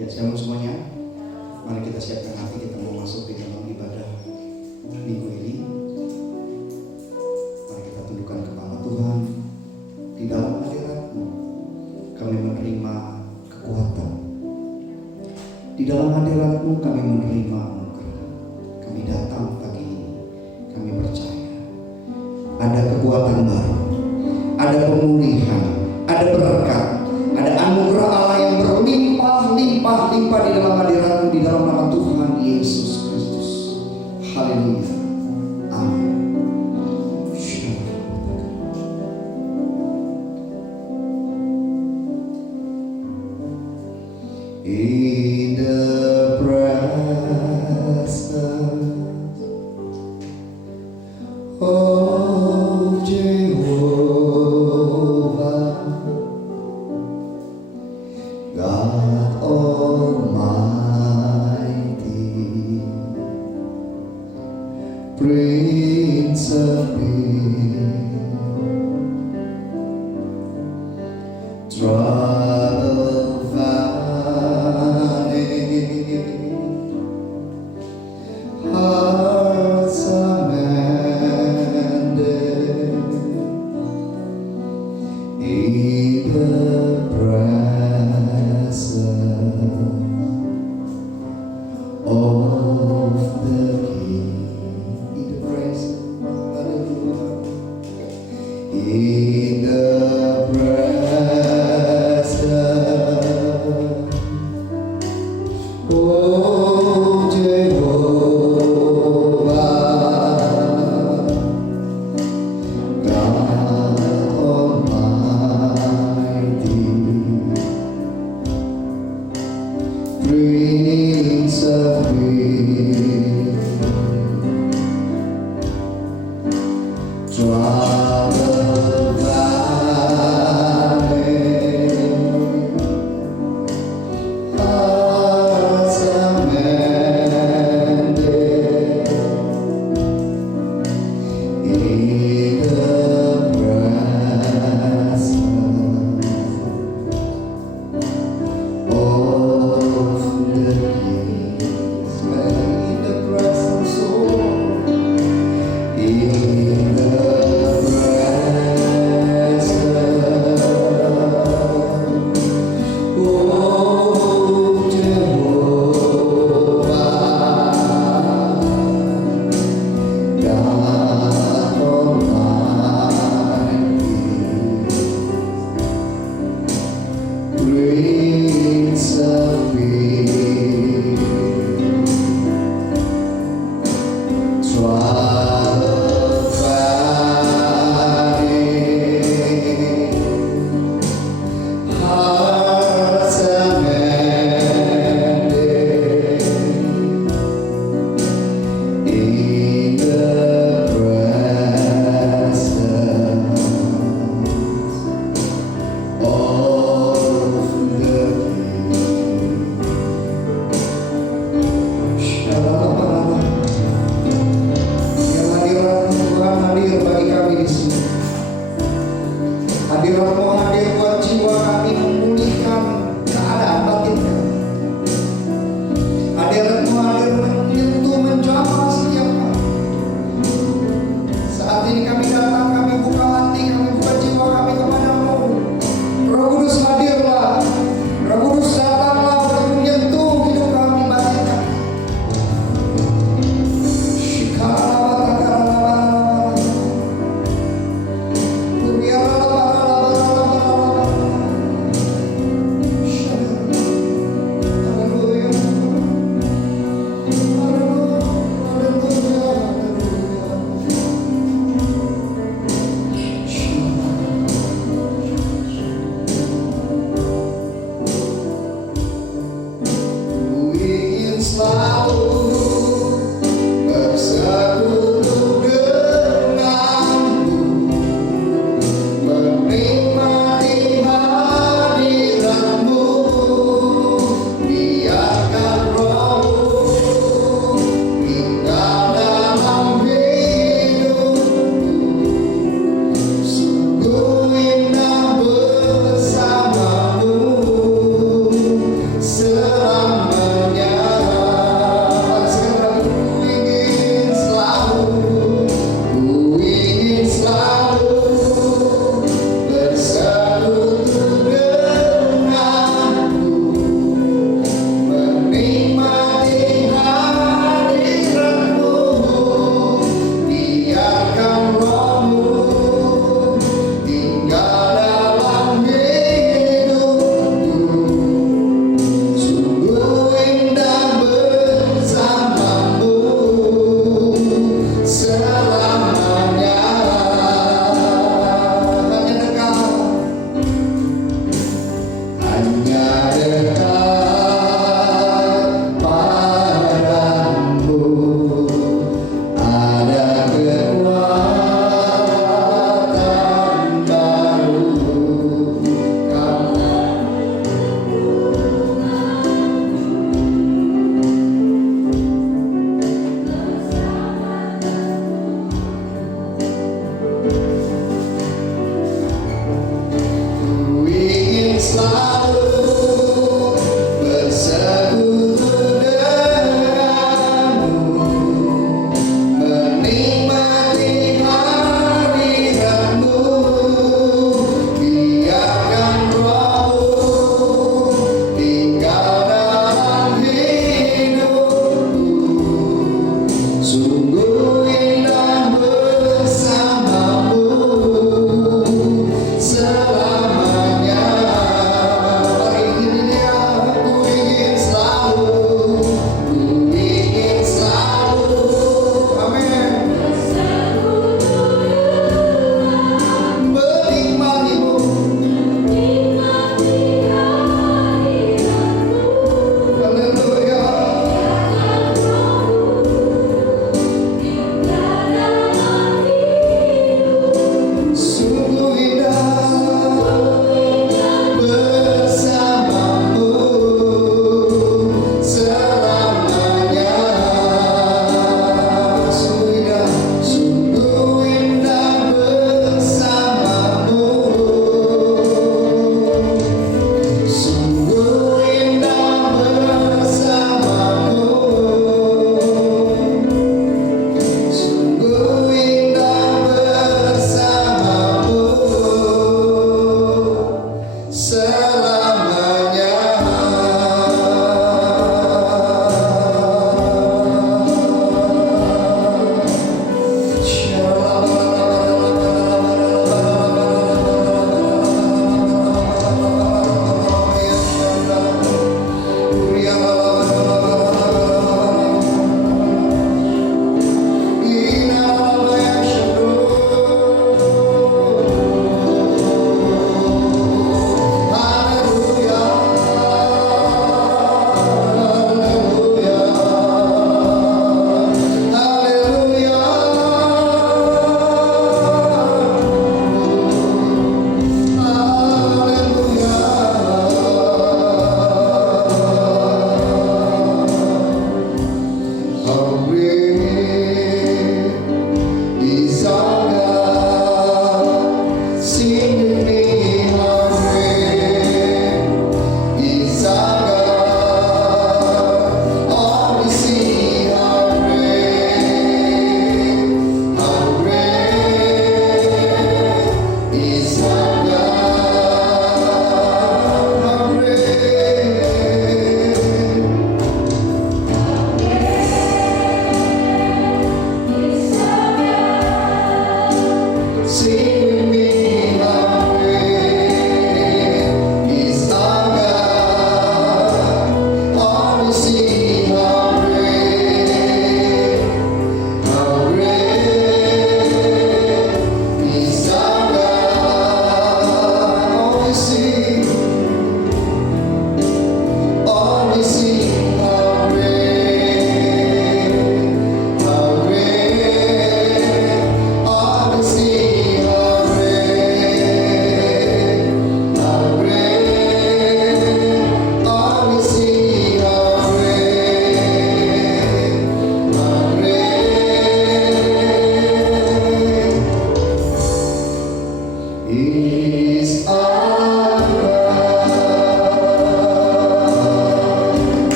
Ya, shalom semuanya. Mari kita siapkan hati, kita mau masuk di dalam ibadah minggu ini. Mari kita tundukkan kepala Tuhan. Di dalam hadirat-Mu kami menerima kekuatan. Di dalam hadirat-Mu kami menerima anugerah. Kami datang pagi ini, kami percaya ada kekuatan baru, ada pemulihan, ada berkat, ada anugerah Allah yang berlimpah-limpah di dalam hadirat-Mu, di dalam nama Tuhan Yesus Kristus. Haleluya. Amin. In the presence of Jehovah, God Almighty, Prince of Peace, trouble valley, hearts amended in the presence of the King. In the presence, hallelujah. In the presence of Jehovah, God Almighty, Prince of Peace, trouble valley, hearts amended in the presence of the King. In the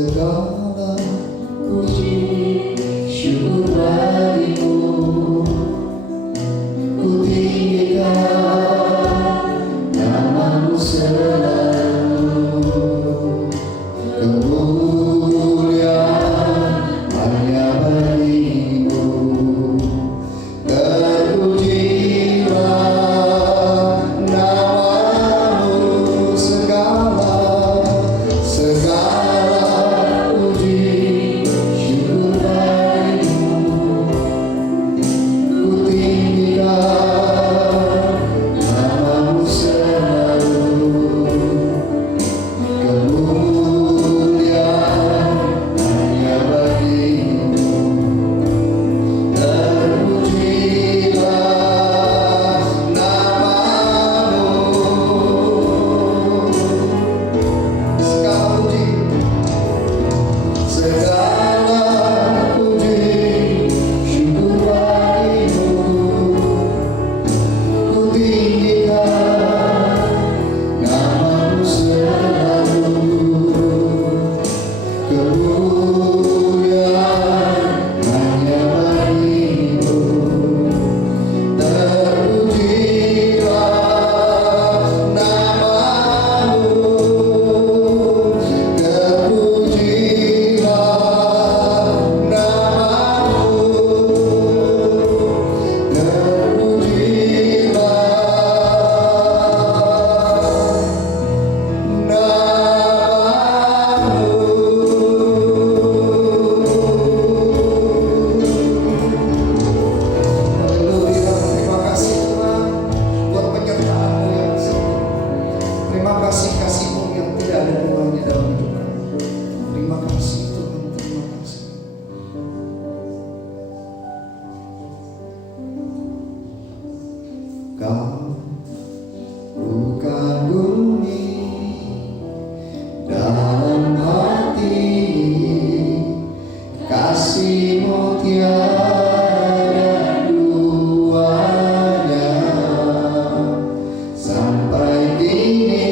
segala puji syukur bagimu. Ku tinggikan namamu selalu, kemuliaan hanya bagimu. Terpujilah namamu, segala puji syukur bagimu. Ku tinggikan namamu selalu, kemuliaan hanya bagimu. Terpujilah namamu, segala puji syukur bagimu. Ku tinggikan namamu selalu, kemuliaan hanya bagimu. Terpujilah namamu, terpujilah namamu, Haleluya. Terima kasih Tuhan buat penyertaan-Mu yang sungguh. Terima kasih kasih-Mu yang tidak ada duanya dalam hidup kami. Terima kasih Tuhan, terima kasih. Kau bukan bumi dalam hati, kasih-Mu tiada duanya. Sampai kini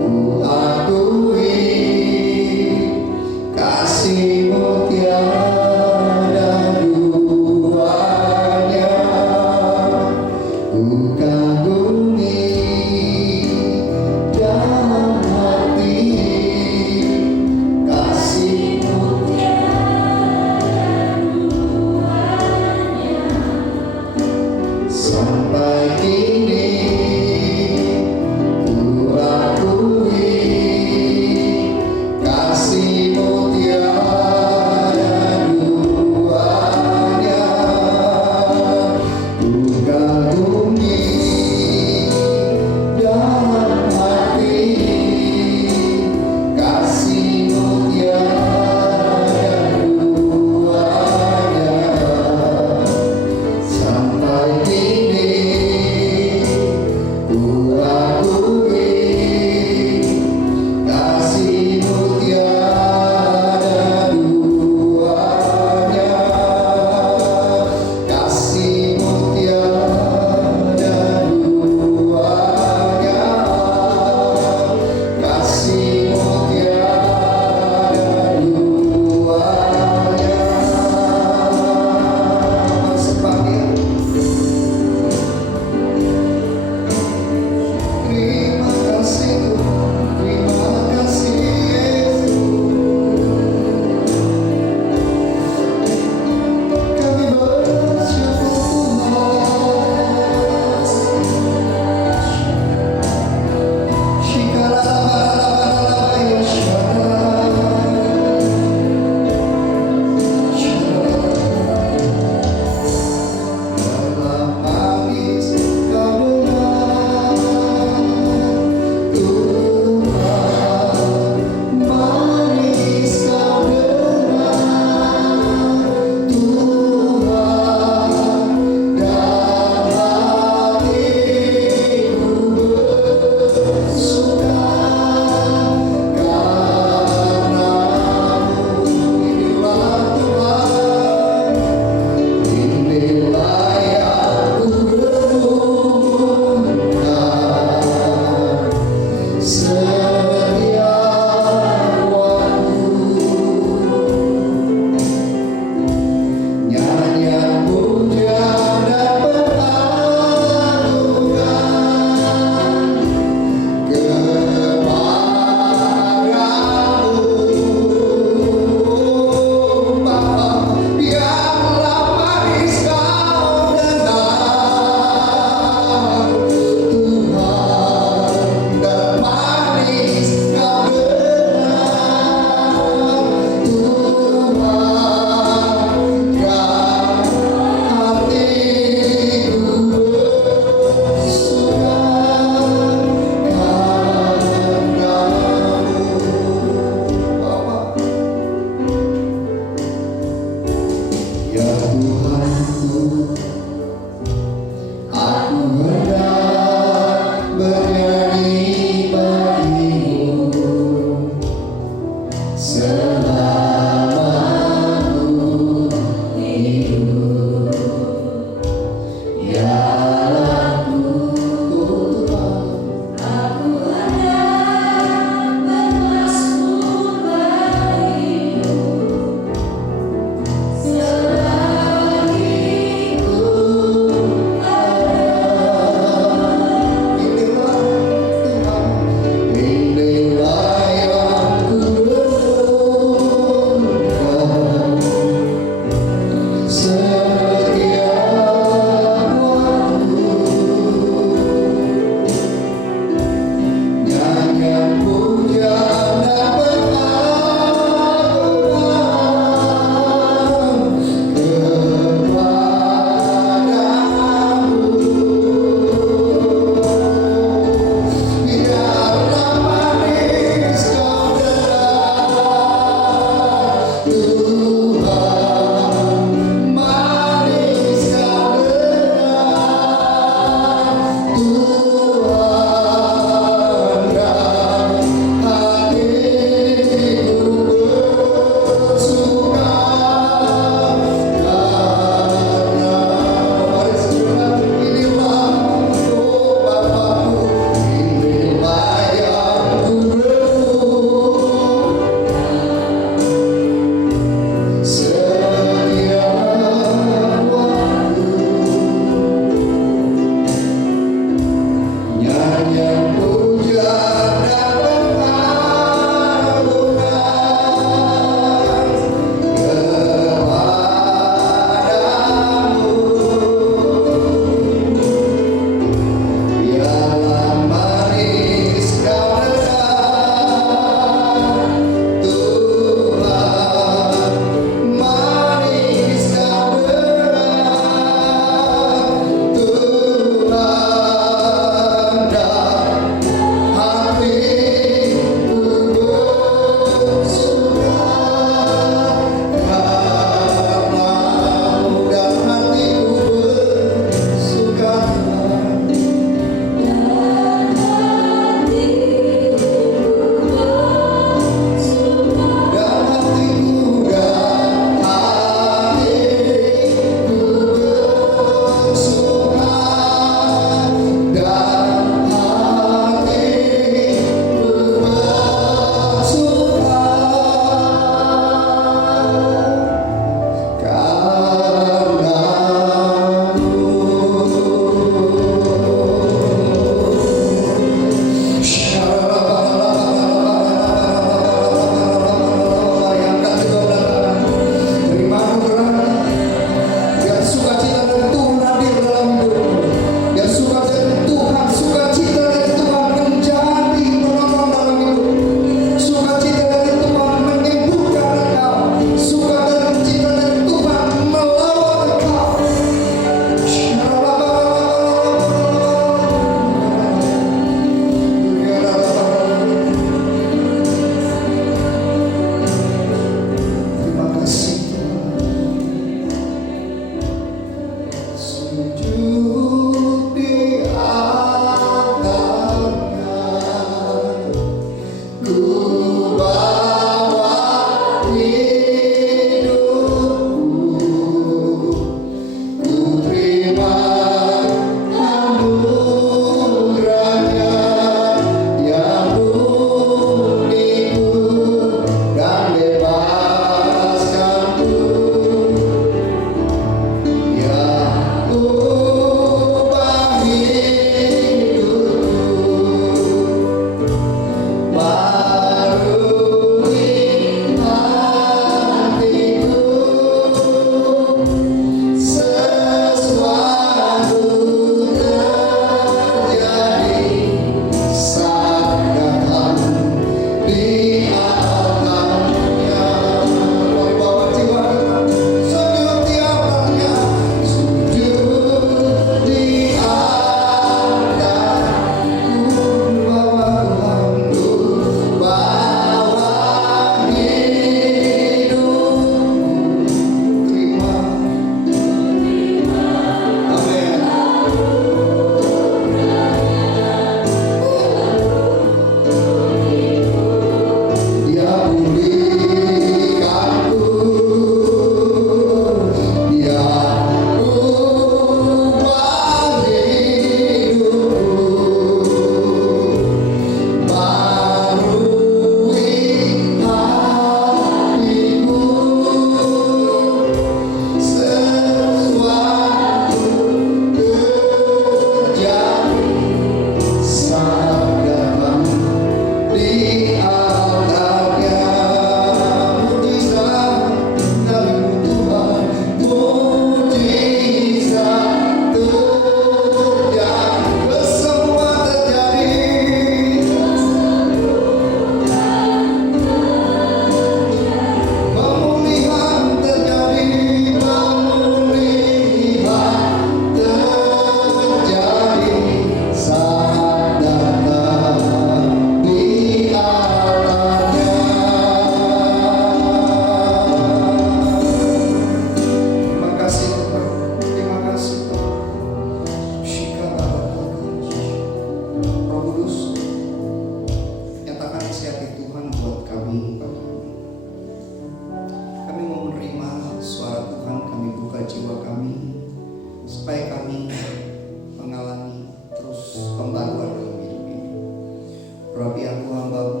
Urapi aku hamba-Mu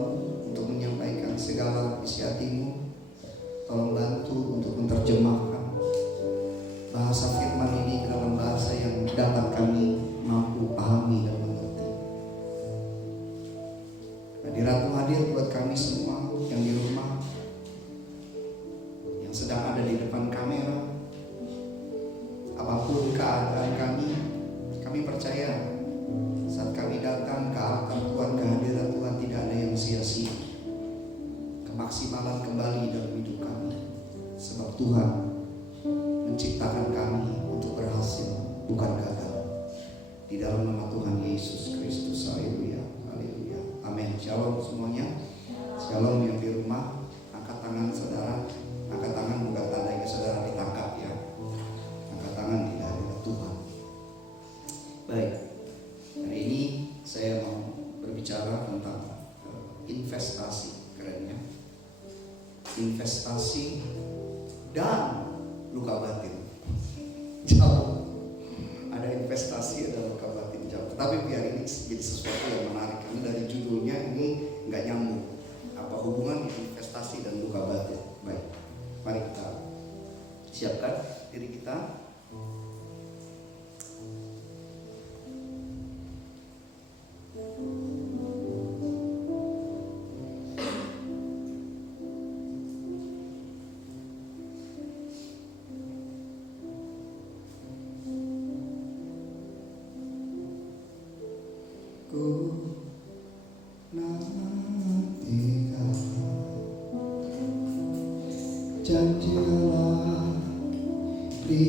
untuk menyampaikan segala isi hati-Mu. Tolong bantu untuk menerjemahkan bahasa firman ini ke dalam bahasa yang dapat kami mampu pahami dan mengerti. Hadirat-Mu hadir buat kami semua yang di rumah, yang sedang ada di depan kamera. Apapun keadaan kami percaya saat kami datang ke altar Tuhan, kehadiran Tuhan tidak ada yang sia-sia. Kemaksimalan kembali dalam hidup kami, sebab Tuhan menciptakan kami untuk berhasil, bukan gagal. Di dalam nama Tuhan Yesus Kristus, haleluya, haleluya, amin. Shalom semuanya. Shalom yang di rumah. Angkat tangan saudara. Angkat tangan bukan tandanya saudara ditangkap ya. Angkat tangan di hadirat Tuhan. Baik. Hari ini saya mau berbicara tentang investasi, keren ya. Investasi dan luka batin. Jauh. Ada investasi, ada luka batin jauh. Tetapi biar ini jadi sesuatu yang menarik, karena dari judulnya ini nggak nyambung. Apa hubungan investasi dan luka batin? Baik, mari kita siapkan diri kita. Ku nantikan janji Allah di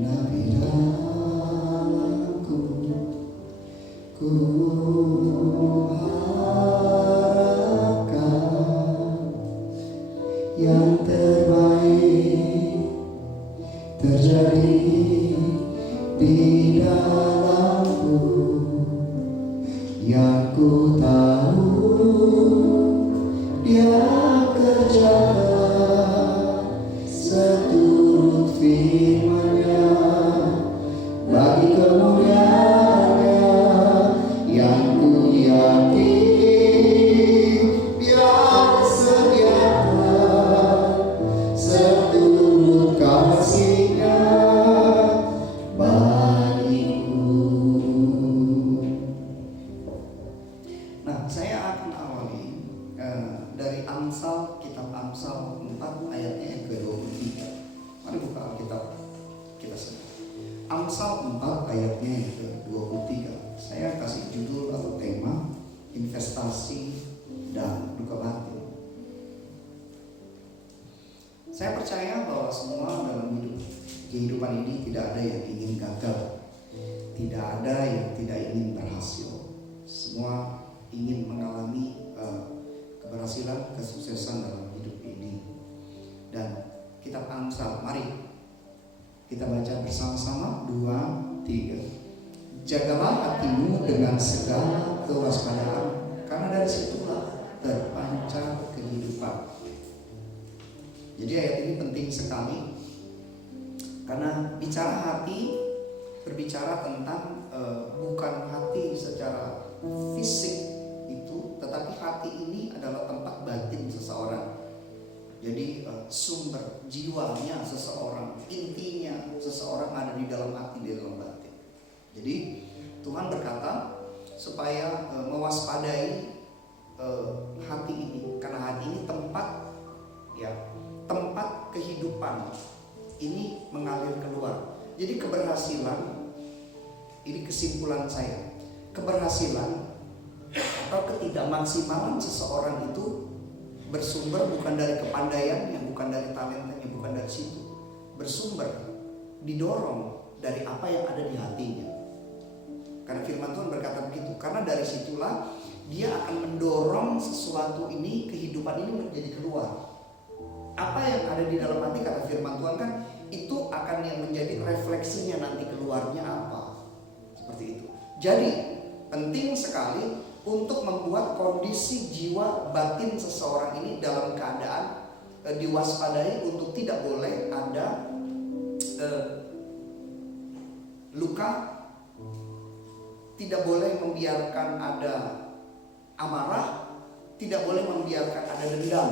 nabi dalamku. Ku harapkan yang terbaik terjadi di dalamku. Yang ku tahu Dia kerjakan seturut firman-Nya bagi kemuliaan-Nya. Yang ku yakin Dia sediakan seturut kasih-Nya bagiku. Nah, saya akan awali dari Amsal, kitab Amsal 4 ayatnya yang ke-23. Mari buka Alkitab kita semua. Amsal 4 ayatnya yang ke-23. Saya kasih judul atau tema investasi dan luka batin. Saya percaya bahwa semua dalam kehidupan ini tidak ada yang ingin gagal, tidak ada yang tidak ingin berhasil. Semua ingin mengalami keberhasilan, kesuksesan dalam hidup ini. Dan kitab Amsal, mari kita baca bersama-sama. 2, 3. Jagalah hatimu dengan segala kewaspadaan, karena dari situlah terpancar kehidupan. Jadi ayat ini penting sekali, karena bicara hati berbicara tentang bukan hati secara fisik itu, tetapi hati ini adalah tempat batin seseorang. Jadi sumber jiwanya seseorang, intinya seseorang ada di dalam hati, di dalam batin. Jadi Tuhan berkata supaya mewaspadai hati ini, karena hati ini tempat kehidupan ini mengalir keluar. Jadi keberhasilan, ini kesimpulan saya, keberhasilan atau ketidakmaksimalan seseorang itu bersumber bukan dari kepandaiannya, bukan dari talentanya, bukan dari situ. Bersumber, didorong dari apa yang ada di hatinya. Karena firman Tuhan berkata begitu. Karena dari situlah dia akan mendorong sesuatu ini, kehidupan ini menjadi keluar. Apa yang ada di dalam hati, kata firman Tuhan kan, itu akan yang menjadi refleksinya nanti keluarnya apa. Seperti itu. Jadi penting sekali untuk membuat kondisi jiwa batin seseorang ini dalam keadaan diwaspadai untuk tidak boleh ada luka, tidak boleh membiarkan ada amarah, tidak boleh membiarkan ada dendam.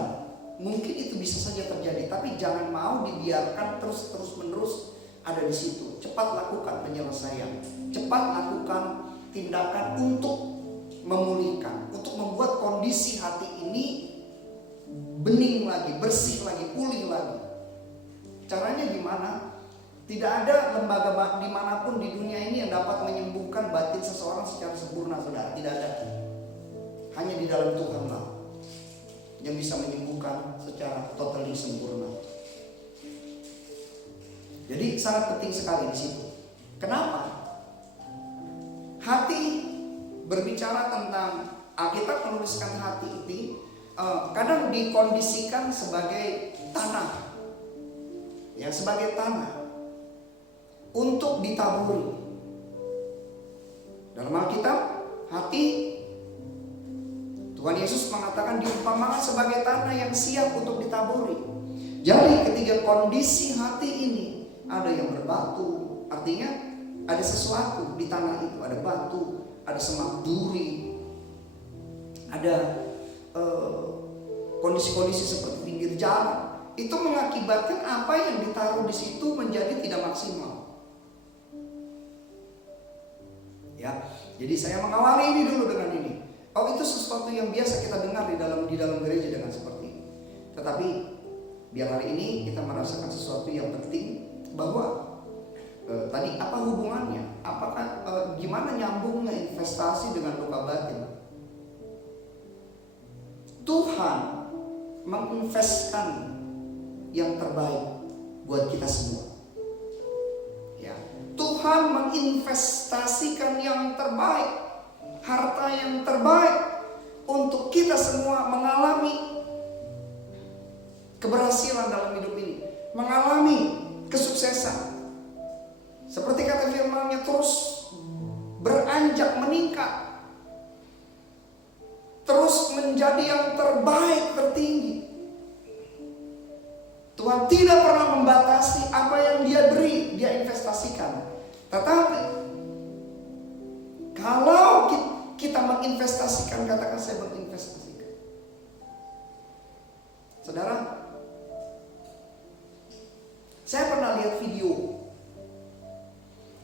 Mungkin itu bisa saja terjadi, tapi jangan mau dibiarkan terus menerus ada di situ. Cepat lakukan penyelesaian, cepat lakukan tindakan untuk memulihkan, untuk membuat kondisi hati ini bening lagi, bersih lagi, pulih lagi. Caranya gimana? Tidak ada lembaga dimanapun di dunia ini yang dapat menyembuhkan batin seseorang secara sempurna, saudara. Tidak ada. Hanya di dalam Tuhan lah yang bisa menyembuhkan secara totally sempurna. Jadi sangat penting sekali di situ. Kenapa? Hati berbicara tentang, Alkitab menuliskan hati ini kadang dikondisikan sebagai tanah, ya, sebagai tanah untuk ditaburi. Dalam Alkitab, hati, Tuhan Yesus mengatakan diumpamakan sebagai tanah yang siap untuk ditaburi. Jadi ketika kondisi hati ini ada yang berbatu, artinya ada sesuatu di tanah itu, ada batu, ada semak duri, ada kondisi-kondisi seperti pinggir jalan. Itu mengakibatkan apa yang ditaruh di situ menjadi tidak maksimal. Ya, jadi saya mengawali ini dulu dengan ini. Oh, itu sesuatu yang biasa kita dengar di dalam gereja dengan seperti ini. Tetapi biar hari ini kita merasakan sesuatu yang penting, bahwa tadi apa hubungannya? Apakah gimana nyambungnya investasi dengan luka batin? Tuhan menginvestkan yang terbaik buat kita semua. Ya, Tuhan menginvestasikan yang terbaik, harta yang terbaik untuk kita semua mengalami keberhasilan dalam hidup ini, mengalami kesuksesan. Seperti kata firman-Nya, terus beranjak meningkat, terus menjadi yang terbaik, tertinggi. Tuhan tidak pernah membatasi apa yang Dia beri, Dia investasikan. Tetapi kalau kita menginvestasikan, katakan saya menginvestasikan. Saudara, saya pernah lihat video.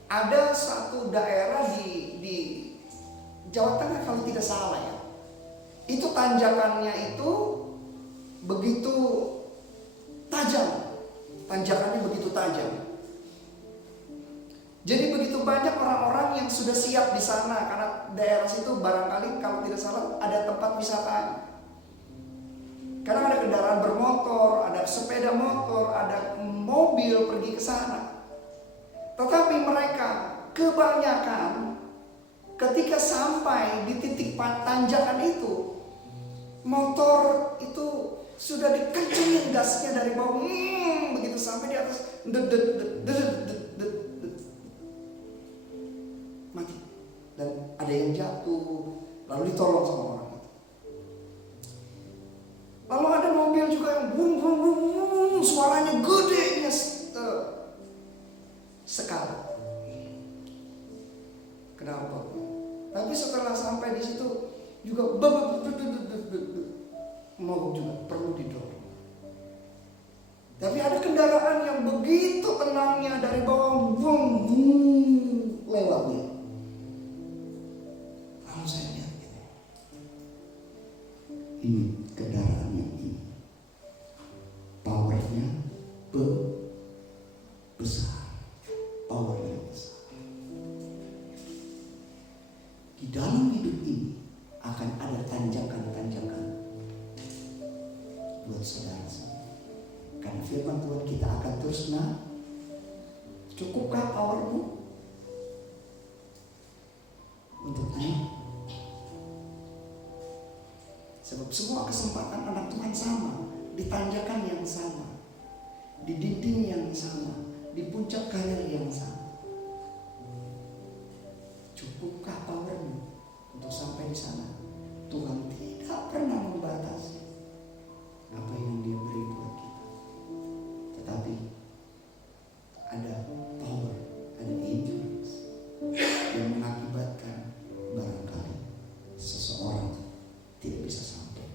Ada satu daerah di Jawa Tengah kalau tidak salah ya. Itu tanjakannya itu begitu tajam. Tanjakannya begitu tajam. Jadi begitu banyak orang-orang yang sudah siap di sana, karena daerah situ barangkali kalau tidak salah ada tempat wisata. Karena ada kendaraan bermotor, ada sepeda motor, ada mobil pergi ke sana. Tetapi mereka kebanyakan ketika sampai di titik tanjakan itu, motor itu sudah dikencengin gasnya dari bawah, begitu sampai di atas, mati. Dan ada yang jatuh, lalu ditolong sama orang itu. Lalu ada mobil juga yang suaranya gedenya sekali. Kenapa? Tapi setelah sampai di situ juga mau juga perlu didorong. Tapi ada kendaraan yang begitu tenangnya dari bawah lewatnya. Lalu saya lihat ini kendaraan yang ini powernya besar. Powernya besar. Di dalam hidup ini akan ada tanjakan-tanjakan buat saudara semua. Karena firman Tuhan kita akan terus cukupkah powermu untuk naik? Sebab semua kesempatan anak Tuhan sama, di tanjakan yang sama, di dinding yang sama, di puncak karir yang sama. Cukupkah powermu untuk sampai di sana? Tuhan tidak pernah membatasi apa yang Dia beri buat kita. Tetapi ada power, ada endurance yang mengakibatkan barangkali seseorang tidak bisa sampai.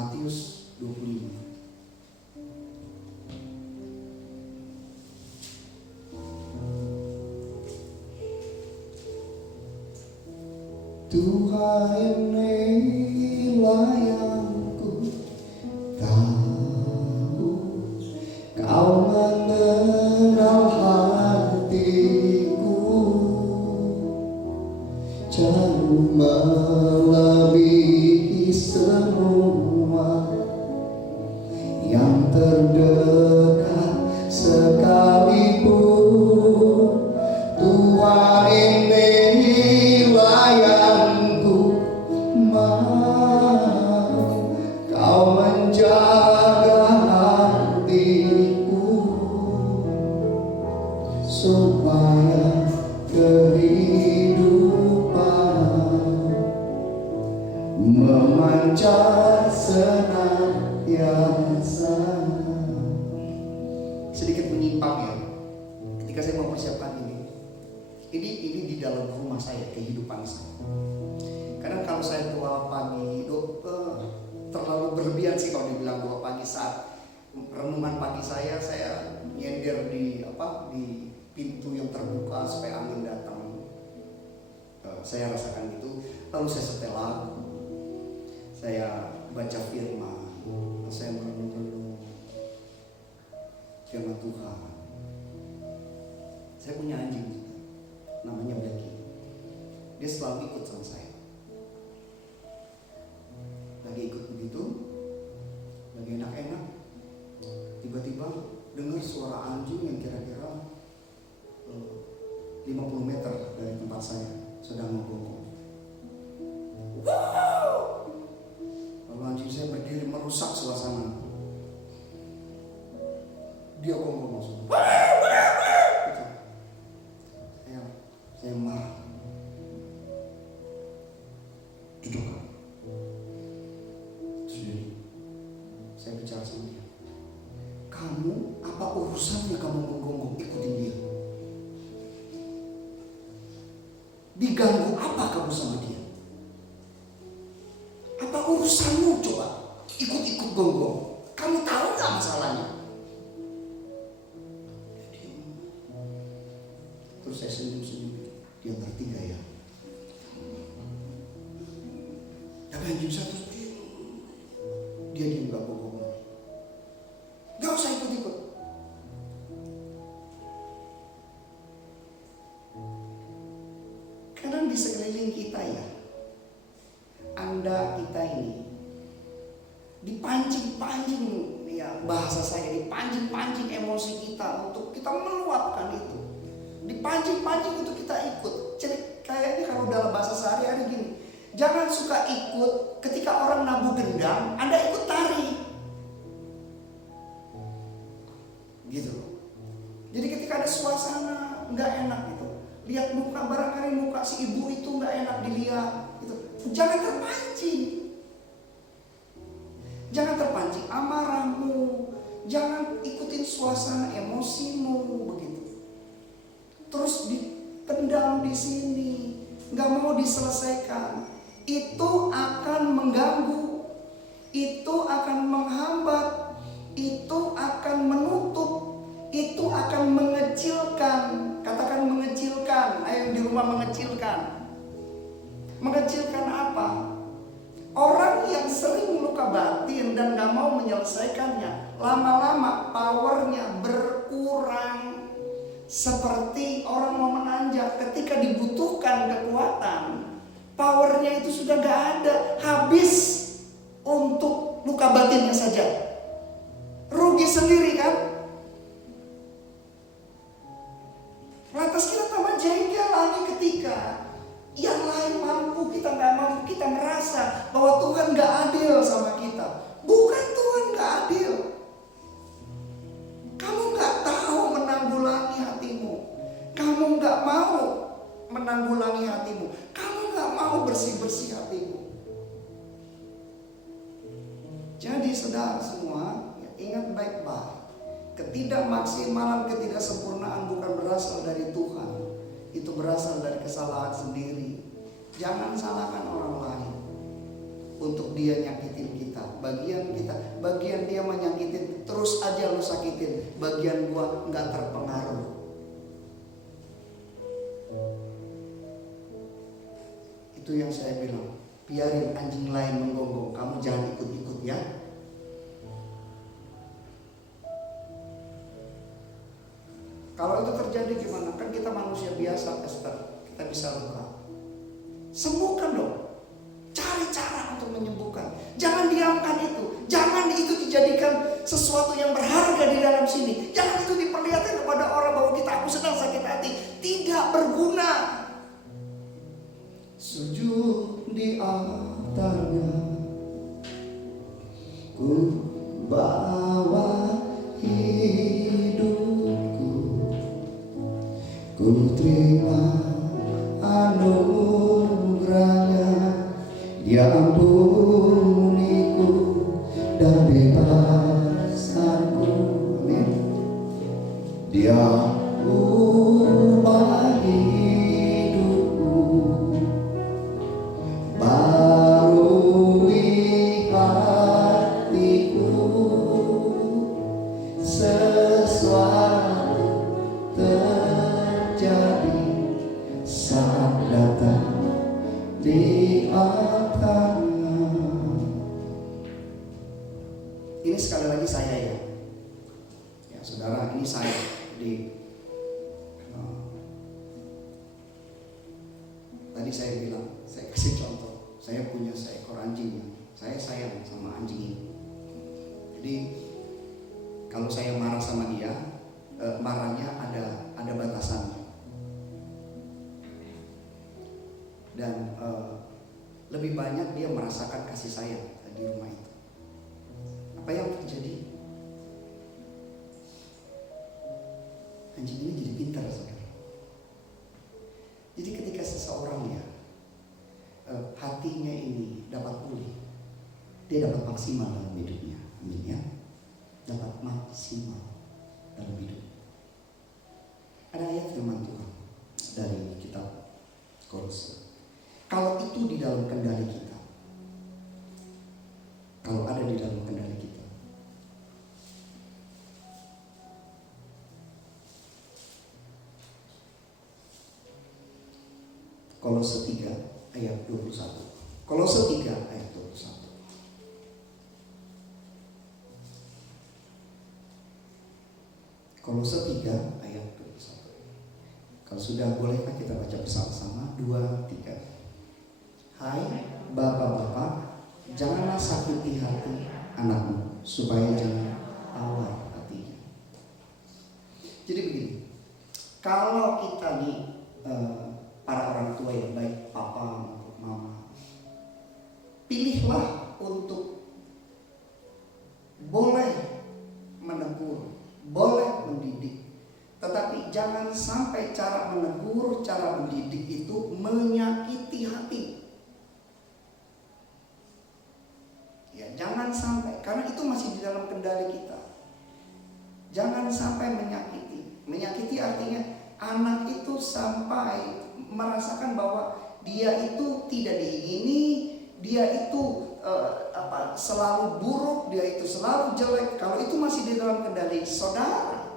Matius 25. Tuhan inilah yang ku tahu, Kau mengenal hatiku, jauh melebihi semua yang terdekat sekalipun. Tuhan inilah yang ku mau, Kau menjaga hatiku supaya kehidupan memancar senantiasa. Sedikit menyimpang ya, ketika saya mempersiapkan ini di dalam rumah saya, kehidupan saya. Karena kalau saya doa pagi, terlalu berlebihan sih kalau dibilang doa pagi. Saat renungan pagi saya nyender di pintu yang terbuka supaya angin datang. Saya rasakan itu. Lalu saya setel lagu, saya baca firman, saya merenung firman Tuhan. Saya punya anjing, namanya Becky. Dia selalu ikut sama saya. Lagi ikut begitu, lagi enak-enak, tiba-tiba dengar suara anjing yang kira-kira 50 meter dari tempat saya sedang menggonggong. Lalu anjing saya berdiri merusak suasana. Dia gonggong langsung. Saya marah. Duduk. Saya bicara sama dia. Kamu apa urusannya kamu menggonggong, ikutin dia? Diganggu apa kamu sama dia? Apa urusanmu coba ikut-ikut gonggong? Kamu tahu nggak masalahnya? Terus saya senyum-senyum. Dia ngerti gak ya? Tapi anjing satu dia gak bohong lagi. Gak usah ikut-ikut. Karena di sekeliling kita ya, Anda kita ini dipancing-pancing ya, bahasa saya dipancing-pancing emosi kita untuk kita meluapkan itu. Dipancing-pancing untuk kita ikut. Jadi kayaknya kalau dalam bahasa sehari-hari gini, jangan suka ikut ketika orang nabuh gendang, Anda ikut tari. Gitu. Jadi ketika ada suasana nggak enak gitu, lihat muka, barangkali muka si ibu itu nggak enak dilihat gitu. Jangan terpancing. Jangan terpancing amarahmu. Jangan ikutin suasana emosimu begitu. Terus dipendam di sini, nggak mau diselesaikan, itu akan mengganggu, itu akan menghambat, itu akan menutup, itu akan mengecilkan. Katakan mengecilkan, ayo di rumah mengecilkan. Mengecilkan apa? Orang yang sering luka batin dan nggak mau menyelesaikannya, lama-lama powernya berkurang. Seperti orang mau menanjak, ketika dibutuhkan kekuatan, powernya itu sudah gak ada, habis untuk luka batinnya saja. Rugi sendiri kan? Lantas kita tambah jengkel lagi ketika yang lain mampu, kita gak mampu, kita merasa bahwa Tuhan gak adil sama kita. Bukan Tuhan gak adil. Kamu gak tahu menanggulangi hatimu. Kamu gak mau menanggulangi hatimu. Kamu gak mau bersih-bersih hatimu. Jadi saudara semua, ingat baik-baik. Ketidakmaksimalan, ketidaksempurnaan bukan berasal dari Tuhan. Itu berasal dari kesalahan sendiri. Jangan salahkan orang lain. untuk dia nyakitin kita. Bagian dia menyakitin, terus aja lu sakitin. Bagian gua nggak terpengaruh. Itu yang saya bilang, biarin anjing lain menggonggong, kamu jangan ikut-ikut ya. Kalau itu terjadi gimana? Kan kita manusia biasa, Pastor. Kita bisa luka. Sembuhkan dong. Cari cara untuk menyembuhkan. Jangan diamkan itu. Jangan itu dijadikan sesuatu yang berharga di dalam sini. Jangan itu diperlihatkan kepada orang bahwa aku sedang sakit hati. Tidak berguna. Sujud di altarnya, ku bawa hidupku, ku terima anugerahnya. Dia ampuniku dan bebaskanku. Amin. Dia ubah hidupku, barui hatiku, sesuatu terjadi saat datang di altarnya. Ini sekali lagi saya ya, saudara, ini saya tadi saya bilang, saya kasih contoh, saya punya seekor anjing, saya sayang sama anjing ini. Jadi kalau saya marah sama dia, marahnya ada batasannya. Dan lebih banyak dia merasakan kasih sayang di rumah itu. Apa yang terjadi? Anjing ini jadi pintar, saudara. Jadi ketika seseorang ya hatinya ini dapat pulih, dia dapat maksimal dalam hidupnya. Amin ya. Dapat maksimal dalam hidup. Ada ayat firman Tuhan dari kitab Kolose. Kalau itu di dalam kendali kita, kalau ada di dalam kendali kita, Kolose 3 ayat 21. Kolose 3 ayat 21. Kolose 3 ayat 21. Kalau sudah, bolehkah kita baca bersama-sama? 2, 3. Hai bapak-bapak, janganlah sakiti hati anakmu, supaya jangan tawar hatinya. Jadi begini, kalau kita nih para orang tua yang baik, papa maupun mama, pilihlah untuk boleh menegur, boleh mendidik, tetapi jangan sampai cara menegur, cara mendidik itu menyakiti hati. Ya, jangan sampai, karena itu masih di dalam kendali kita. Jangan sampai menyakiti. Menyakiti artinya anak itu sampai merasakan bahwa dia itu tidak diingini, dia itu selalu buruk, dia itu selalu jelek. Kalau itu masih di dalam kendali saudara,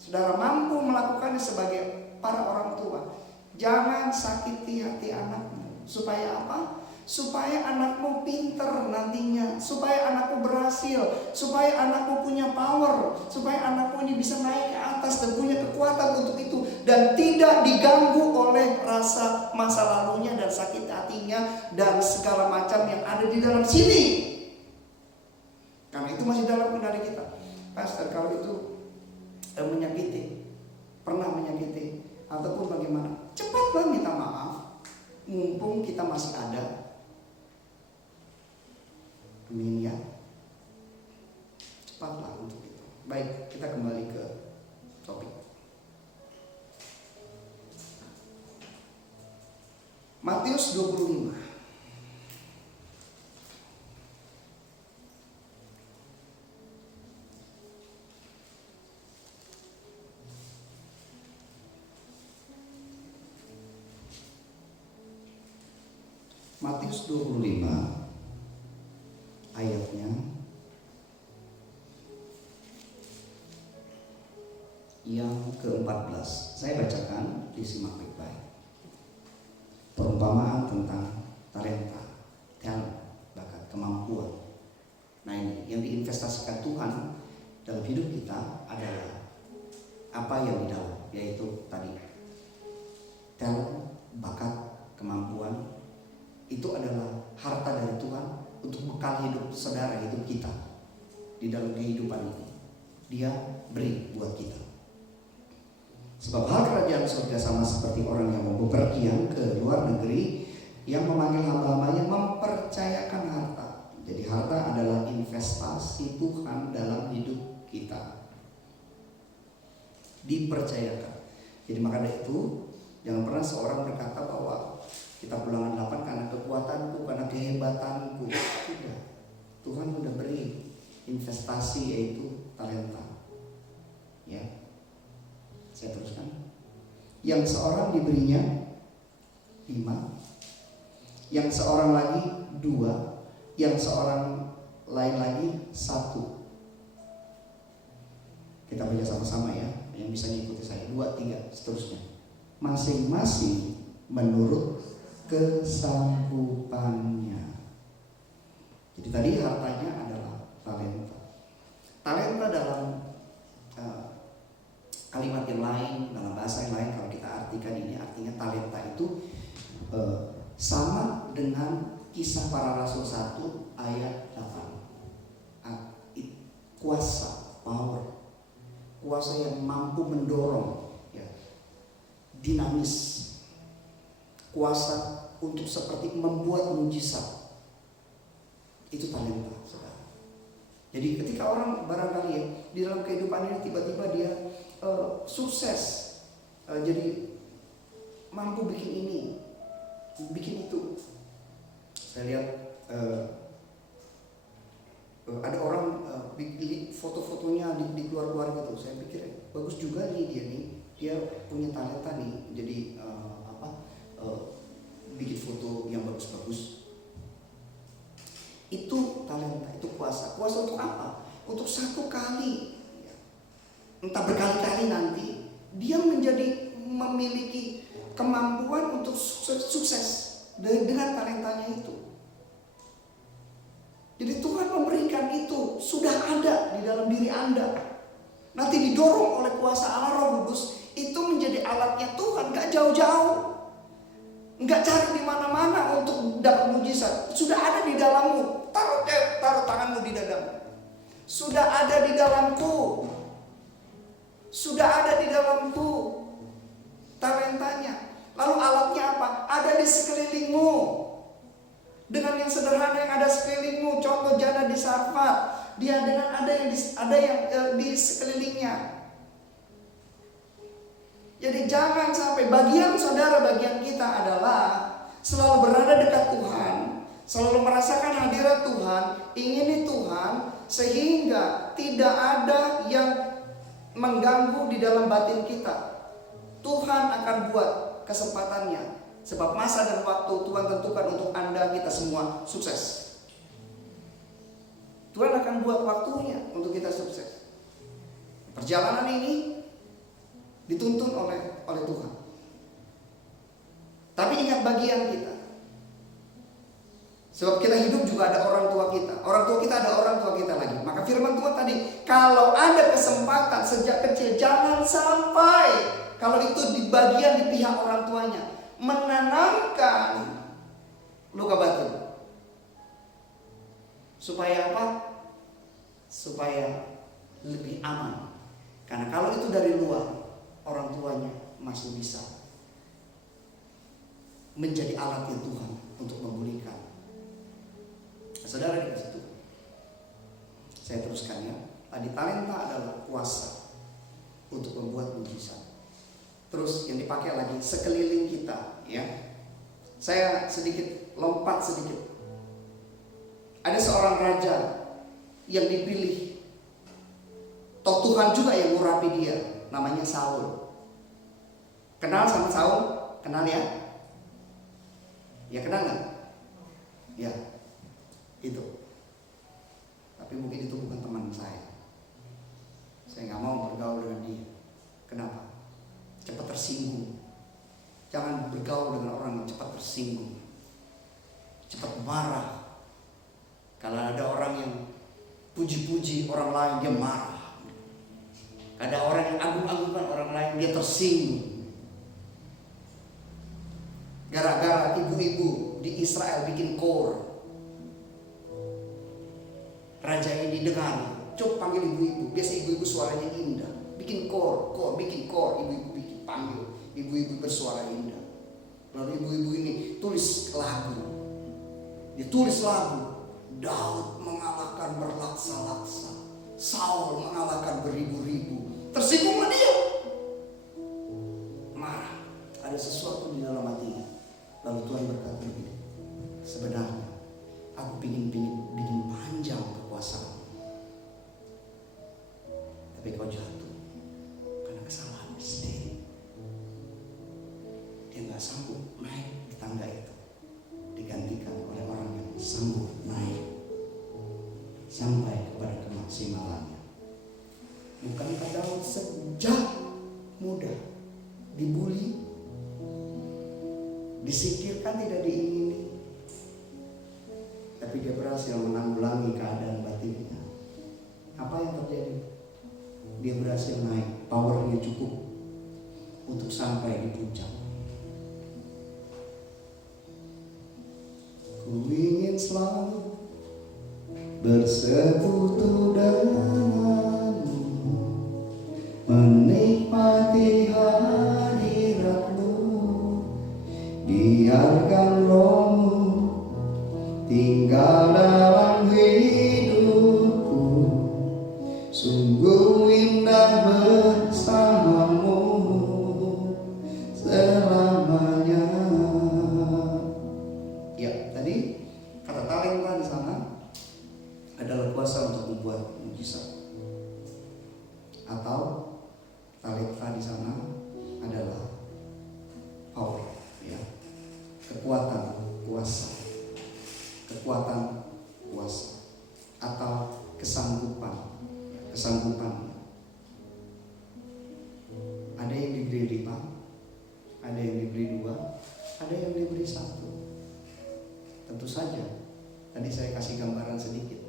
saudara mampu melakukannya sebagai para orang tua. Jangan sakiti hati anakmu. Supaya apa? Supaya anakmu pinter nantinya, supaya anakmu berhasil, supaya anakmu punya power, supaya anakmu ini bisa naik ke atas dan punya kekuatan untuk itu, dan tidak diganggu oleh rasa masa lalunya dan sakit hatinya dan segala macam yang ada di dalam sini. Karena itu masih dalam kendali kita. Pastor, kalau itu menyakiti, pernah menyakiti ataupun bagaimana, cepatlah minta maaf, mumpung kita masih ada. Amin ya. Cepatlah untuk itu. Baik, kita kembali ke topik. Matius 25. Matius 25 ayatnya yang ke-14. Saya bacakan, disimak baik-baik. Perumpamaan tentang talenta, talent, bakat, kemampuan. Nah, ini yang diinvestasikan Tuhan dalam hidup kita adalah apa yang di dalam, yaitu tadi talent, bakat, kemampuan. Itu adalah harta dari Tuhan untuk bekal hidup saudara, hidup kita di dalam kehidupan ini. Dia beri buat kita. Sebab hal kerajaan surga sama seperti orang yang mau bepergian ke luar negeri, yang memanggil hamba-hambanya mempercayakan harta. Jadi harta adalah investasi Tuhan dalam hidup kita, dipercayakan. Jadi maka dari itu jangan pernah seorang berkata bahwa kita Ulangan 8 karena kekuatanku, karena kehebatanku. Tidak. Tuhan sudah beri investasi, yaitu talenta. Ya. Saya teruskan. Yang seorang diberinya 5, yang seorang lagi 2, yang seorang lain lagi 1. Kita baca sama-sama ya, yang bisa mengikuti saya. 2, 3, seterusnya. Masing-masing menurut kesanggupannya. Jadi tadi hartanya adalah talenta. Talenta dalam kalimat yang lain, dalam bahasa yang lain, kalau kita artikan ini, artinya talenta itu sama dengan Kisah Para Rasul 1 ayat 8. Kuasa, power, kuasa yang mampu mendorong, ya, dinamis, kuasa untuk seperti membuat mujizat. Itu talenta, saudara. Jadi ketika orang barangkali ya di dalam kehidupan ini tiba-tiba dia sukses, jadi mampu bikin ini, bikin itu. Saya lihat ada orang foto-fotonya di keluarga gitu. Saya pikir bagus juga nih dia punya talenta nih. Jadi bikin foto yang bagus-bagus. Itu talenta, itu kuasa. Kuasa untuk apa? Untuk satu kali, entah berkali-kali nanti dia menjadi memiliki kemampuan untuk sukses dengan talentanya itu. Jadi Tuhan memberikan itu, sudah ada di dalam diri Anda. Nanti didorong oleh kuasa Allah Roh Kudus, itu menjadi alatnya Tuhan, gak jauh-jauh. Enggak cari di mana-mana untuk dapat mujizat. Sudah ada di dalammu. Taruh tanganmu di dadamu. Sudah ada di dalamku. Sudah ada di dalamku talentanya. Lalu alatnya apa? Ada di sekelilingmu. Dengan yang sederhana yang ada sekelilingmu. Contoh janda di Sarfat, dia dengan ada yang di sekelilingnya. Jadi jangan sampai bagian saudara, bagian kita adalah selalu berada dekat Tuhan, selalu merasakan hadirat Tuhan, ingini Tuhan, sehingga tidak ada yang mengganggu di dalam batin kita. Tuhan akan buat kesempatannya, sebab masa dan waktu Tuhan tentukan untuk Anda, kita semua sukses. Tuhan akan buat waktunya untuk kita sukses. Perjalanan ini dituntun oleh Tuhan. Tapi ingat bagian kita. Sebab kita hidup juga ada orang tua kita. Orang tua kita ada orang tua kita lagi. Maka firman Tuhan tadi, kalau ada kesempatan sejak kecil, jangan sampai, kalau itu di bagian di pihak orang tuanya, menanamkan luka batin. Supaya apa? Supaya lebih aman. Karena kalau itu dari luar, orang tuanya masih bisa menjadi alatnya Tuhan untuk memulihkan. Saudara dikasih Tuhan. Saya teruskan ya. Tadi talenta adalah kuasa untuk membuat mujizat. Terus yang dipakai lagi sekeliling kita, ya. Saya sedikit lompat sedikit. Ada seorang raja yang dipilih. Toh Tuhan juga yang mengurapi dia. Namanya Saul. Kenal sama Saul? Kenal ya? Ya kenal gak? Ya, itu. Tapi mungkin itu bukan teman saya. Saya nggak mau bergaul dengan dia. Kenapa? Cepat tersinggung. Jangan bergaul dengan orang yang cepat tersinggung, cepat marah. Kalau ada orang yang puji-puji orang lain, dia marah. Ada orang yang agung-agungkan orang lain, dia tersinggung. Gara-gara ibu-ibu di Israel bikin kor, raja ini dengar, coba panggil ibu-ibu. Biasa ibu-ibu suaranya indah, bikin kor, ibu-ibu bikin panggil, ibu-ibu bersuara indah. Lalu ibu-ibu ini tulis lagu. Dia tulis lagu. Daud mengalahkan berlaksa-laksa, Saul mengalahkan beribu-ribu. Tersinggunglah dia, marah. Ada sesuatu di dalam hatinya. Lalu Tuhan berkata begini, sebenarnya aku bikin panjang kekuasaan, tapi kau jatuh karena kesalahan sendiri. Dia nggak sanggup naik di tangga itu, digantikan oleh orang yang sanggup naik sampai kepada kemaksimalannya. Bukankah Daud sejak muda dibully, disingkirkan, tidak diingini, tapi dia berhasil menanggulangi keadaan batinnya. Apa yang terjadi? Dia berhasil naik, powernya cukup untuk sampai di puncak. Ku ingin selalu bersekutu denganmu, menikmati hadiratmu, biarkan rohmu tinggal dalam hidupku. Sungguh indah bersamamu selamanya. Ya, tadi kata talenta di sana adalah kuasa untuk membuat mujizat, atau talenta di sana adalah power, ya, kekuatan kuasa, atau kesanggupan. Ada yang diberi 5, ada yang diberi 2, ada yang diberi 1. Tentu saja tadi saya kasih gambaran sedikit.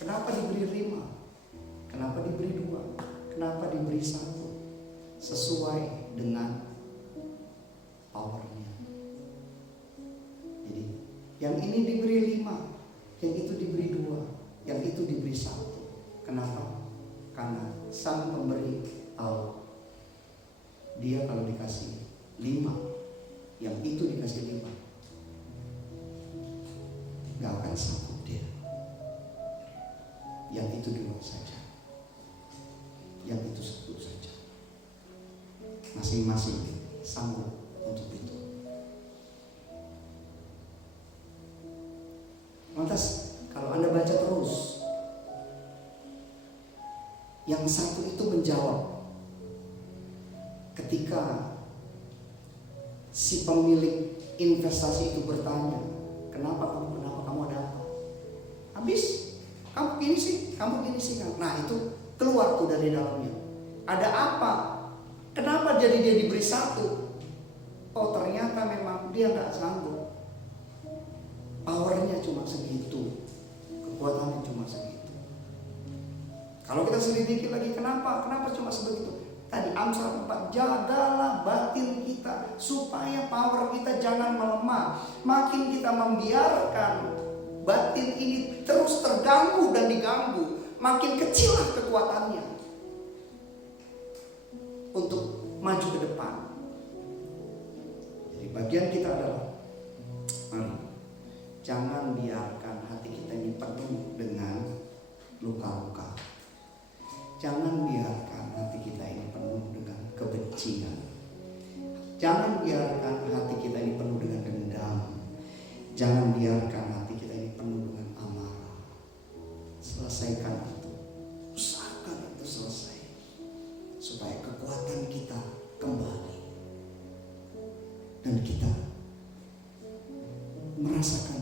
Kenapa diberi 5? Kenapa diberi 2? Kenapa diberi 1? Sesuai dengan powernya. Jadi yang ini diberi 5, yang itu diberi 2, yang itu diberi 1. Kenapa? Karena sang pemberi tahu dia kalau dikasih 5, yang itu dikasih 5, gak akan sanggup dia. Yang itu 2 saja, yang itu 1 saja. Masing-masing sanggup untuk itu. Lantas kalau Anda baca terus, yang 1 itu menjawab ketika si pemilik investasi itu bertanya, kenapa kamu ada apa? Habis, kamu gini sih kan. Nah, itu keluar tuh dari dalamnya. Ada apa? Kenapa jadi dia diberi 1? Oh, ternyata memang dia nggak sanggup. Powernya cuma segitu, kekuatannya cuma segitu. Kalau kita selidiki lagi, kenapa cuma sebegitu? Tadi Amsal 4, jagalah batin kita supaya power kita jangan melemah. Makin kita membiarkan batin ini terus terganggu dan diganggu, makin kecillah kekuatannya untuk maju ke depan. Jadi bagian kita adalah, mari jangan biarkan hati kita ini penuh dengan luka-luka. Jangan biarkan hati kita ini penuh dengan kebencian. Jangan biarkan hati kita ini penuh dengan dendam. Jangan biarkan hati kita ini penuh dengan amarah. Selesaikan itu. Usahakan itu selesai, supaya kekuatan kita kembali dan kita merasakan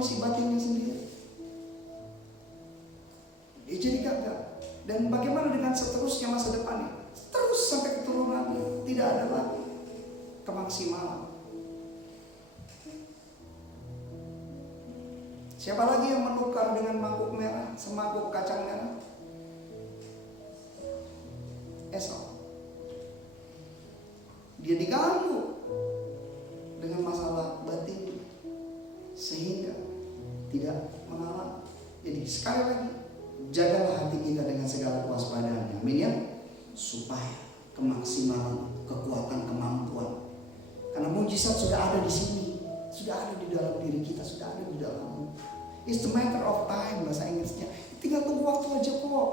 kondisi batinnya sendiri. Dia jadi gagal. Dan bagaimana dengan seterusnya masa depannya? Terus sampai keturunannya, tidak ada lagi kemaksimalan. Siapa lagi yang menukar dengan mangkuk merah, semangkuk kacang merah? Esau. Dia diganggu dengan masalah batin sehingga tidak mengalami. Jadi sekali lagi, jagalah hati kita dengan segala kewaspadaannya. Amin ya. Supaya kemaksimalan, kekuatan, kemampuan. Karena mujizat sudah ada di sini, sudah ada di dalam diri kita, sudah ada di dalam. It's a matter of time bahasa Inggrisnya. Tinggal tunggu waktu aja kok.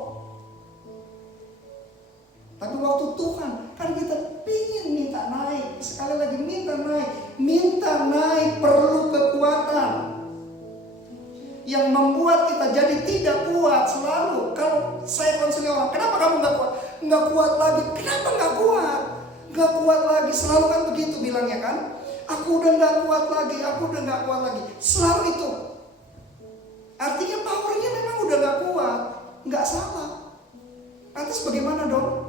Tapi waktu Tuhan, kan kita pingin minta naik. Sekali lagi minta naik perlu kekuatan yang membuat kita jadi tidak kuat selalu. Kalau saya konseli orang, kenapa kamu nggak kuat? Nggak kuat lagi. Kenapa nggak kuat? Nggak kuat lagi. Selalu kan begitu bilangnya kan? Aku udah nggak kuat lagi. Aku udah nggak kuat lagi. Selalu itu. Artinya powernya memang udah nggak kuat. Nggak salah. Lantas bagaimana dong?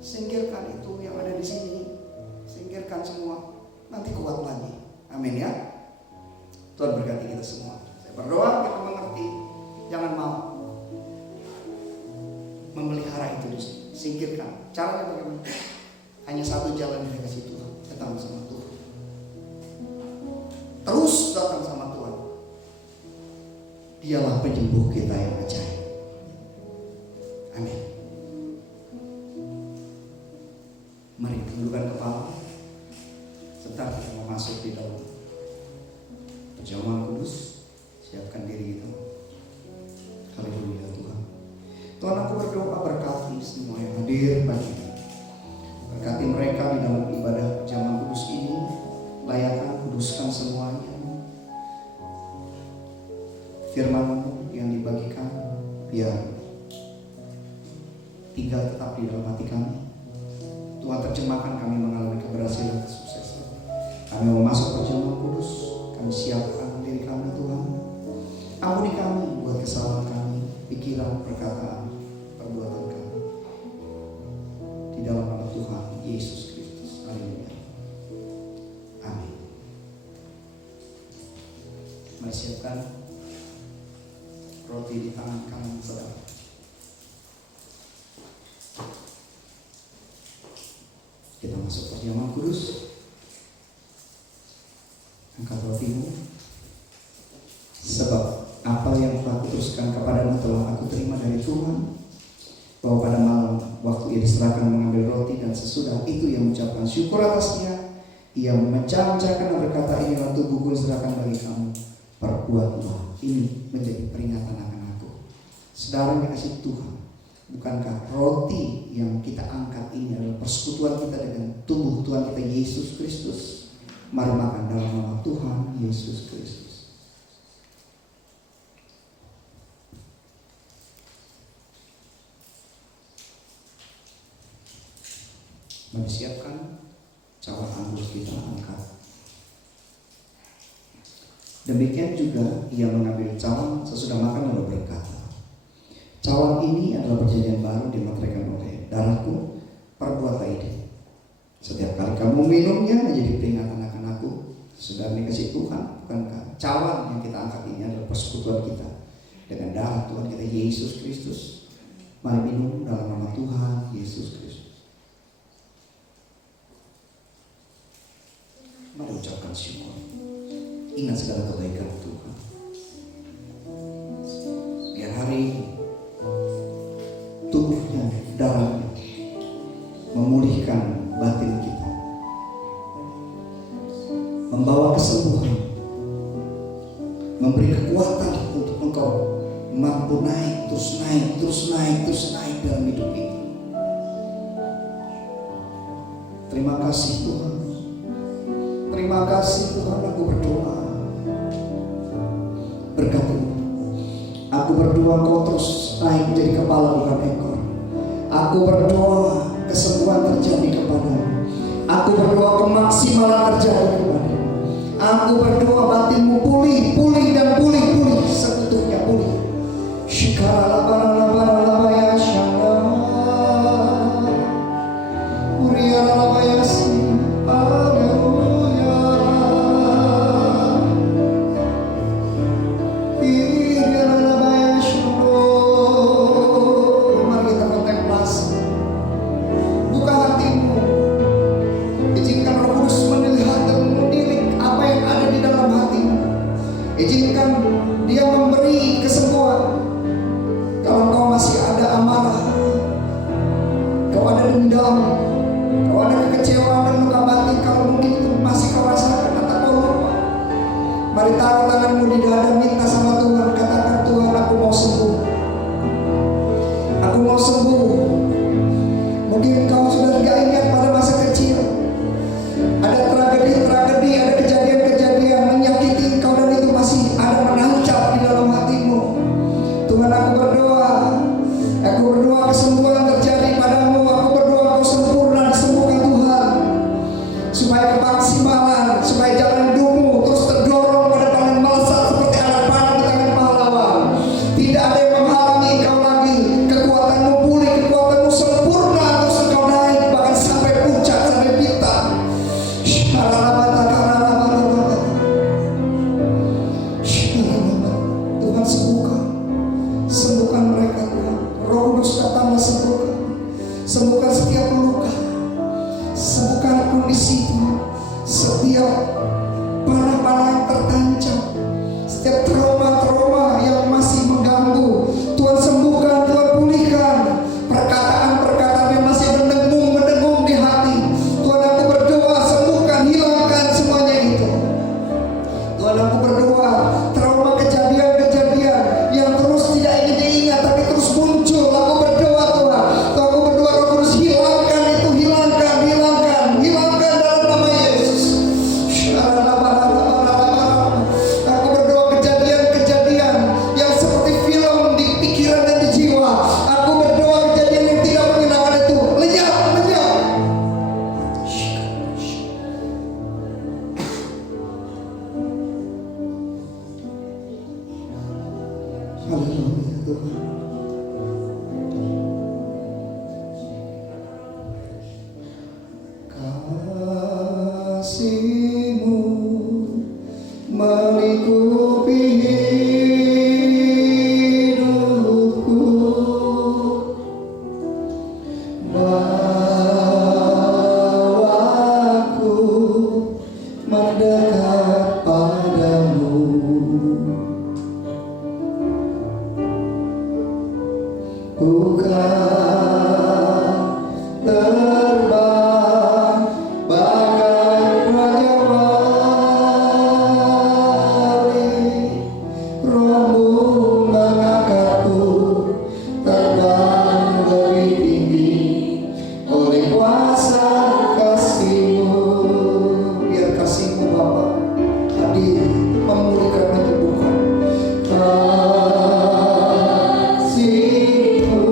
Singkirkan itu yang ada di sini. Singkirkan semua. Nanti kuat lagi. Amin ya. Tuhan berkati kita semua. Saya berdoa kita mengerti. Jangan mau memelihara itu di sini. Singkirkan. Caranya bagaimana? Hanya satu jalan yang dikasih Tuhan. Datang sama Tuhan. Terus datang sama Tuhan. Dialah penyembuh kita yang ajaib. Amin. Mari tundukkan kepala. Sebentar kita mau masuk di dalam perjamuan kudus. Siapkan diri kita. Haleluya Tuhan. Tuhan, aku berdoa berkati semua yang hadir pagi ini. Berkati mereka di dalam ibadah perjamuan kudus ini. Layakkan, kuduskan semuanya. Firman-Mu yang dibagikan biar tinggal tetap di dalam hati kami. Tuhan, terjemahkan kami mengalami keberhasilan, kesuksesan. Kami mau masuk perjamuan kudus. Kami siapkan diri kami Tuhan. Ampuni kami buat kesalahan kami, pikiran, perkataan, perbuatan kami. Di dalam nama Tuhan Yesus Kristus. Haleluya. Amin. Mari siapkan roti di tangan kanan saudara. Kita masuk perjamuan kudus. Angkat rotimu. Sebab apa yang telah kuteruskan kepadamu telah aku terima dari Tuhan, bahwa pada malam waktu ia diserahkan mengambil roti dan sesudah itu ia mengucapkan syukur atasnya, ia memecah-mecahkan dan berkata, inilah tubuhku diserahkan bagi kamu, perbuatlah ini menjadi peringatan akan aku. Saudara yang dikasihi Tuhan, bukankah roti yang kita angkat ini adalah persekutuan kita dengan tubuh Tuhan kita Yesus Kristus? Mari makan dalam nama Tuhan Yesus Kristus. Mari siapkan cawan anggur kita angkat. Demikian juga ia mengambil cawan sesudah makan lalu berkata, cawan ini adalah perjanjian baru dimeteraikan oleh darahku, perbuatlah ini. Setiap kali kamu minumnya menjadi peringatan akan aku. Sudah dikasih Tuhan, bukankah cawan yang kita angkat ini adalah persekutuan kita dengan darah Tuhan kita Yesus Kristus. Mari minum dalam nama Tuhan Yesus Kristus. Mari ucapkan syukur. Ingat segala kebaikan Tuhan. Biar hari ini tubuhnya, darahnya memulihkan batin kita, membawa kesembuhan, memberi kekuatan untuk engkau mampu naik, terus naik, terus naik, terus naik dalam hidup kita. Terima kasih Tuhan. Terima kasih Tuhan, aku berdoa berkat-Mu. Aku berdoa kau terus naik menjadi kepala bukan ekor. Aku berdoa kesembuhan terjadi kepadamu. Aku berdoa kemaksimalan terjadi kepadamu. Aku berdoa batinmu pulih, pulih dan pulih, pulih, sekutunya pulih. Shikara laba ya shana, Uria laba ya si, haleluya. Iria laba ya shana. Mari kita kontemplasi. Buka hatimu. Izinkan Roh Kudus melihat dan menilik apa yang ada di dalam hatimu. Izinkan Dia memberi kesembuhan. Kalau kau masih ada amarah, kau ada dendam, kau ada kekecewaan dan luka batin, kalau mungkin itu masih kau rasakan atau kau lupa, mari taruh tanganmu di dada, minta sama Tuhan, katakan, Tuhan, aku mau sembuh. Aku mau sembuh. Mungkin kau sudah tidak ingat pada masa kecil, ada tragedi-tragedi, ada kejadian-kejadian menyakiti engkau dan itu masih ada menancap di dalam hatimu. Tuhan, aku berdoa kesembuhan terjadi padamu. Aku berdoa kau sempurna disembuhkan Tuhan, supaya kemaksimalan, supaya jalan hidupmu terus terdorong pada paling melesat seperti anak panah di tangan pahlawan. Tidak ada yang menghalangi kau lagi. Kekuatanmu pulih, kekuatanmu sempurna, terus engkau naik bahkan sampai puncak, sampai bintang. Tuhan, sembuhkan mereka, Tuhan. Roh Kudus datanglah, sembuhkan. Sembuhkan setiap luka, sembuhkan kondisi Tuhan, setiap panah-panah yang tertancap, setiap trauma-trauma yang masih mengganggu. Tuhan sembuhkan, Tuhan pulihkan perkataan-perkataan yang masih mendengung di hati. Tuhan, aku berdoa, sembuhkan, hilangkan semuanya itu. Tuhan, aku berdoa trauma kejadian-kejadian yang terus tidak ingin diingat tapi terus muncul. Aku berdoa, Tuhan. Aku berdoa, Roh Kudus, hilangkan itu, hilangkan dalam nama Yesus. Aku berdoa kejadian-kejadian yang seperti film di pikiran dan di jiwa. Aku berdoa kejadian yang tidak menyenangkan itu lenyap. Haleluya, Tuhan. Kasih-Mu melingkupi hidupku, bawaku mendekat padamu. Bukan terbang bagai raja wali, Roh-Mu mengangkatku terbang lebih tinggi oleh kuasa kasih-Mu. Biar kasih-Mu Bapa hadir memulihkan, menyembuhkan. Kasih-Mu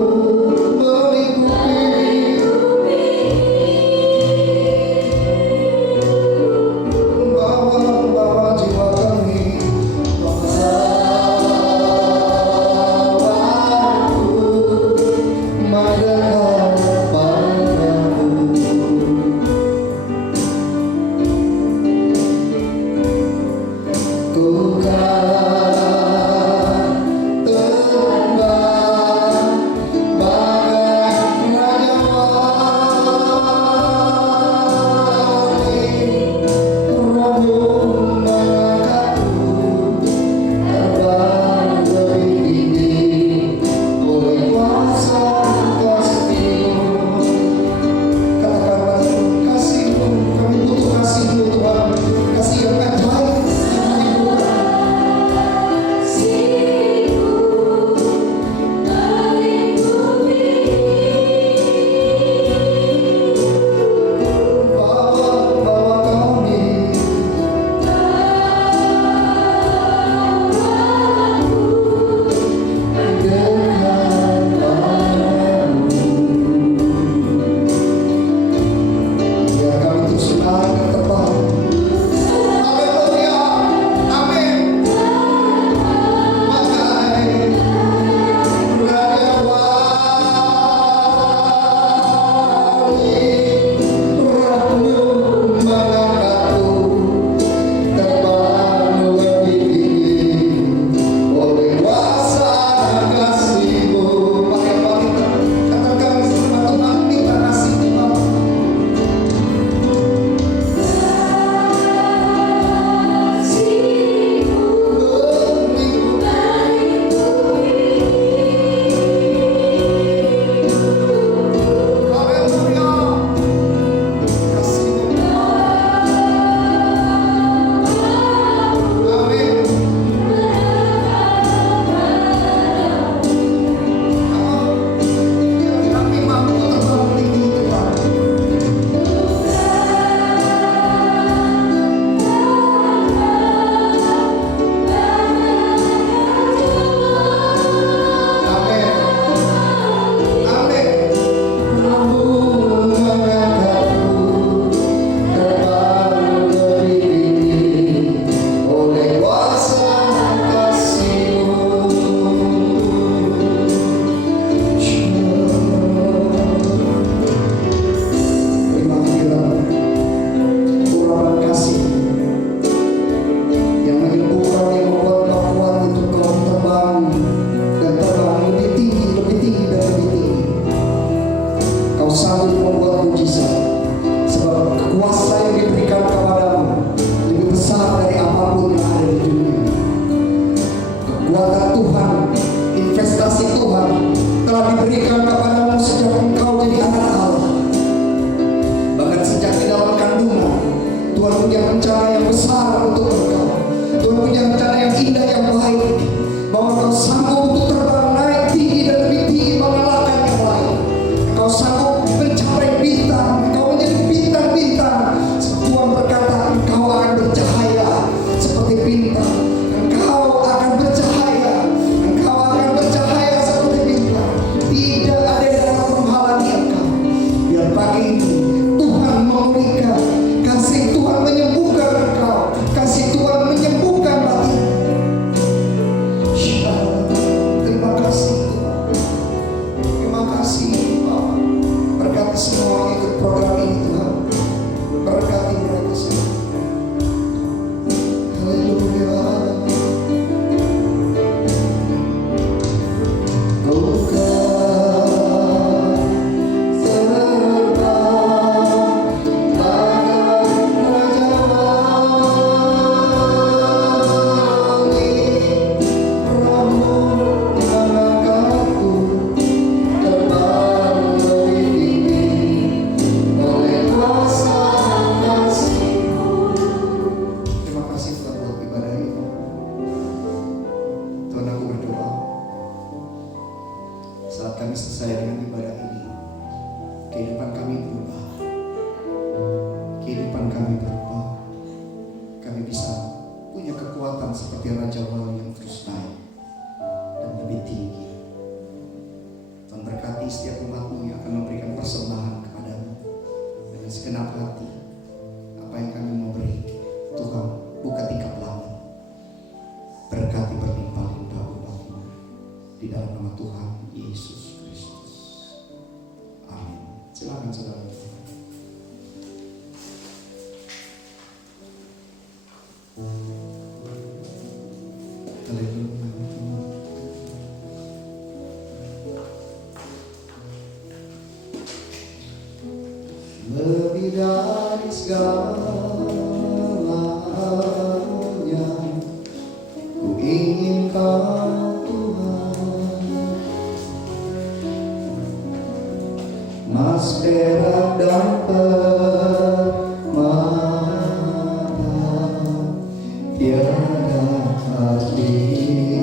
kami selesai dengan ibadah ini, kehidupan kami berubah. Kehidupan kami berubah. Kami bisa punya kekuatan seperti Raja Wali yang terus naik dan lebih tinggi. Tuhan berkati setiap umat-Mu yang akan memberikan persembahan kepadamu dengan segenap hati. Apa yang kami mau beri, Tuhan buka tingkap langit, berkati berlimpah-limpah umat-Mu di dalam nama Tuhan Yesus Kristus. Amin. Silakan saudara. Lebih dari segalanya, ku ingin Kau Tuhan, emas, perak, dan permata tiada artinya.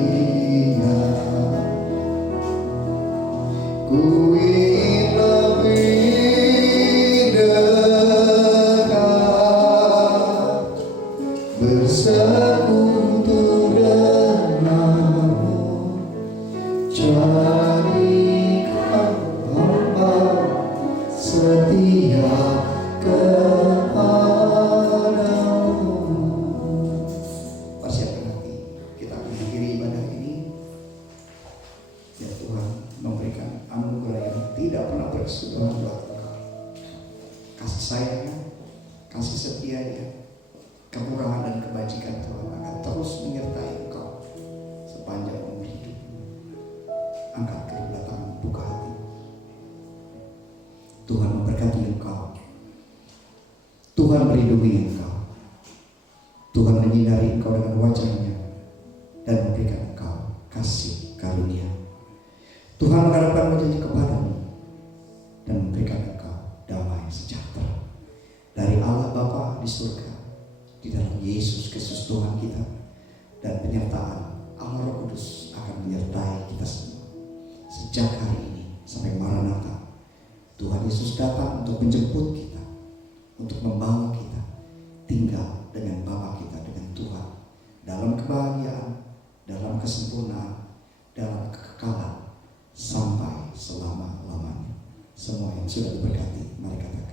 Ku ingin lebih dekat, bersekutu denganmu, jadikan hamba setia kepadamu. Persiapkan hati, kita akan mengakhiri ibadah ini. Ya Tuhan, memberikan anugerah yang tidak pernah berkesudahan buat engkau. Kasih sayangnya, kasih setianya, kemurahan dan kebajikan Tuhan akan terus menyertai engkau sepanjang umur hidup. Angkat kedua tangan, buka hati. Tuhan memberkati engkau. Tuhan melindungi engkau. Tuhan menyinari engkau dengan wajah-Nya dan memberikan engkau kasih karunia. Tuhan menghadapkan wajah-Nya kepadamu dan memberikan engkau damai sejahtera dari Allah Bapa di surga, di dalam Yesus Kristus Tuhan kita, dan penyertaan Allah Roh Kudus akan menyertai kita semua sejak hari ini sampai Maranatha. Tuhan Yesus datang untuk menjemput kita, untuk membawa kita tinggal dengan Bapa kita, dengan Tuhan, dalam kebahagiaan, dalam kesempurnaan, dalam kekekalan sampai selama-lamanya. Semua yang sudah diberkati, mari katakan